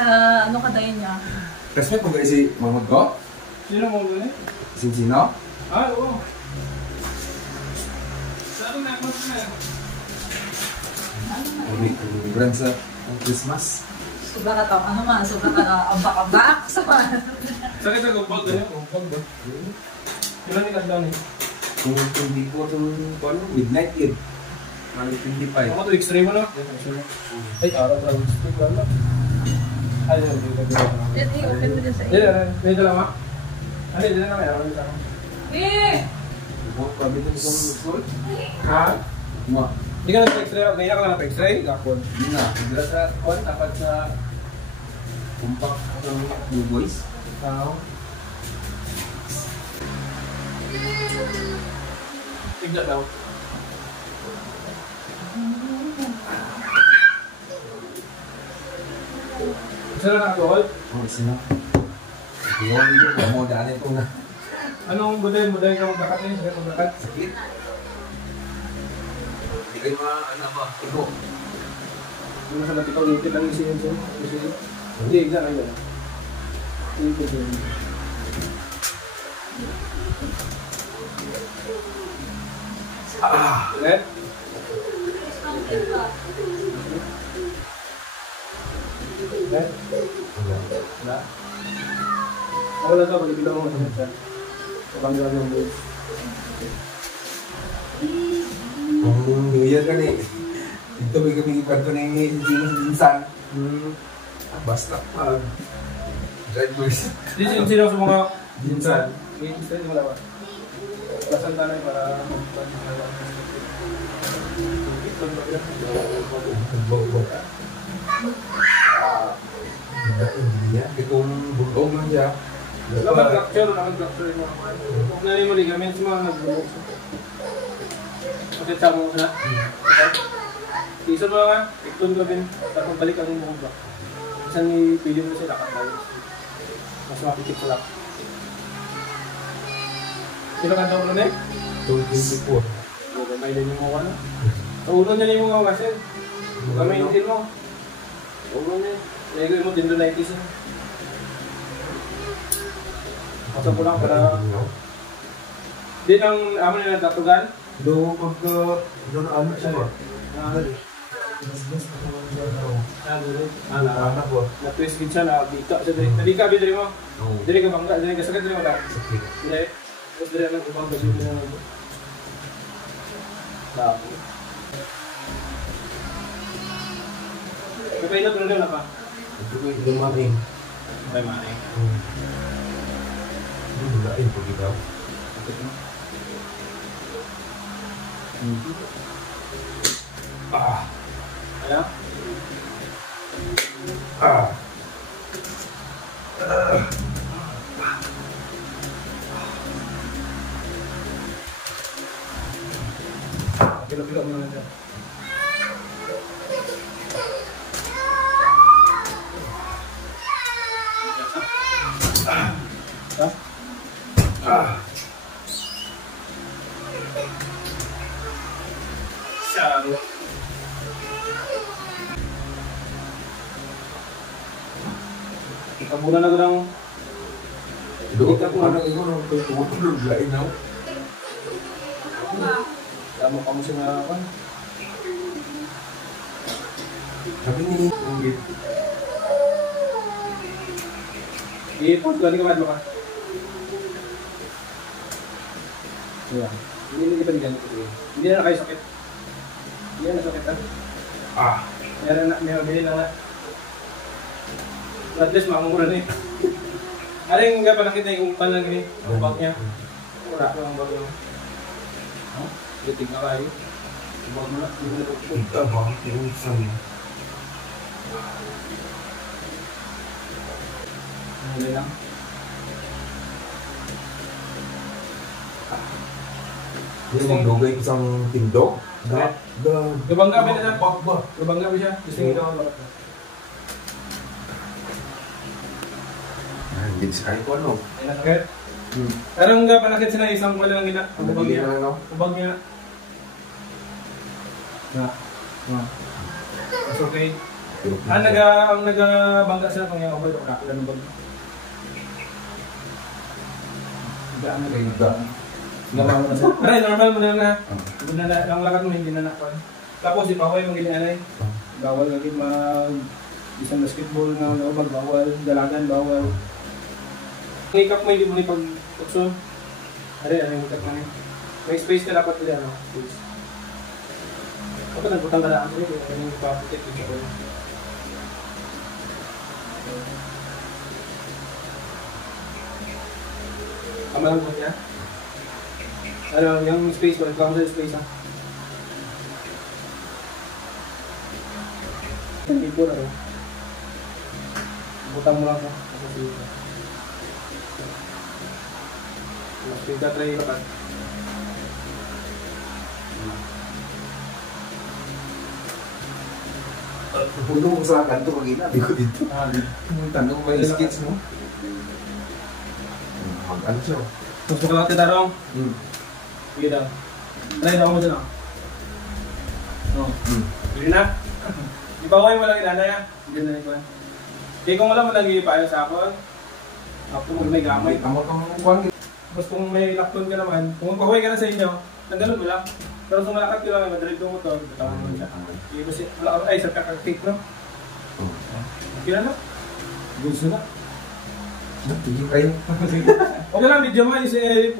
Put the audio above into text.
ano ka dahil niya? Respect mo kayo si Mamad ko? Sino mo gano'n eh? Sino? Ah, oo. Saan na ako na? Brand sa Christmas. Sobra ka tao, ano man, sobra ka ambak-ambak sa man. Sakit ako pag ganyan. Ilan ni kasdaw ni? Kung hindi ko itong midnight kid. 25. Ako ito extreme ano? Ay, araw-araw extreme lang. Ay, Yan, open mo din sa iyo. May dala ma? Ano, dala na may araw dito ako. Huwag pa bitong itong school? Ha? Mga. Hindi ka nag-x-ray? Ganyan ka na nag-x-ray? Gakon. Hindi na. Hindi sa kwan, dapat sa kumpak ng New Boys. Tao. Tignan daw. Isa na nakatuhol? Oo, sino? Iwan nyo, mo daanin ito na. Anong buday ka magbakat niya? Sige magbakat? Sakit. Hindi kayo ano ba? Ito. Ano sa natikaw nipit lang yung siya? Hindi, igla kayo. Nipit yun. Ulit? Ulit? Wala? Wala ka, pag-ibilang mo masakit siya. Kabangga ng buhay. New Year ka ni. Ito may kami ikanto na yung sinsan. Basta pag drivers. Sino sa mga jinsan? Jinsan, wala ba? Plasan tanay para itong bulong lang siya. Naman-capture yung mga kuhan. Huwag na rin mo ligaments mga nag-bulog. Bakit tamo mo na? Isa mo nga, iktun ka din. Tapos balik ang mga ba. Isang i-pili mo sila kakabalik. Mas mapikip sa lap. Sino kanta ulo na eh? 224. May din yung mga na. Sa ulo niya yung mga kasi. Kamay yung din mo. Ulo niya. Lego mo din doon na itis. Pasok ko lang para... Di nang amo nila tatugan? Do pagka... Doon ano siya ba? Anak ko. Na-twist din siya, na-bika siya. Na-bika, bidri mo? Diri ka bangga, diri ka sakit, diri mo ka? Sakit. Diri. Tapos diri lang ubang basi mo na. Sabi. Kapay na na pa? Ito ko yung lumaking. May maning. Lain po kita. Ayan? Pila-pila mo na dyan. Saro. Ikabunan na ko ng... Doon ka kung anong ikaw nung tumutulog lain ako. Tama ka mo siya nga ako. Sabi ni Ungit. I-port ko, hindi ka madlo ka. Ayan. Hindi pa ganito. Hindi na kayo sakit. Hindi na sakit ha. Meron na, may mabili na nga. At least makamura na eh. Aling nga pa nakita yung umpan lang gini. Ang bag niya. Wala ko ang bag niya. Gatig na kayo. Ang bag mo na. Ika ba? Tinusan mo. Hindi lang. Hindi magdugay ko sang tindog. Gabangga ba na? Gabangga ba siya? Gusto nyo daw ang Hindi siya kayo ko ano. ay nasakit? Tarang nga panakit sila isang wala lang gina. Ang bag niya. Ang bag niya. Na. It's okay. Ang nagabangga sila kung yung okay, wala ka ng bag. Gaan na kayo. Gamawa na sila. Aray, normal mo na na. Ang lakat mo hindi na nakwan. Tapos ipaway mong ginianay. Bawal lagi isang basketball na bag, bawal. Dalagan, bawal. Makeup mo hindi mo ipag-tukso. Aray, ano yung makeup na yun? May space ka dapat ulit, ano? Space. Kapag nagbutang ka na ako, ano yung paputik dito ko. Kamalang mo niya? Ano, yung space, balik lang sa space, ha? Hindi po na, no? Butang mo lang sa space. Space ka, try ka pa. Puno mo sa kanto pag inabi ko dito. Tanong mo yung skits mo. Ano siya? Mas makalaki tarong. Sige daw. Try na ako mo dyan ako. Hindi na. Di ba kayo mo lang inanay ha? Hindi na rin ko. Kaya kung wala mo lang ipayo sa ako. Ako kung may gamay. Tama ka mo kung Tapos kung may lakton ka naman, kung magpahuwi ka na sa inyo, naggalon mo lang. Pero kung malakat ka lang, madrive yung motor, bitawan mo siya. Kasi wala ka, ay, sa kakaktik no? Kila na? Gusto na? Tigil kayo. Okay lang, video mo, si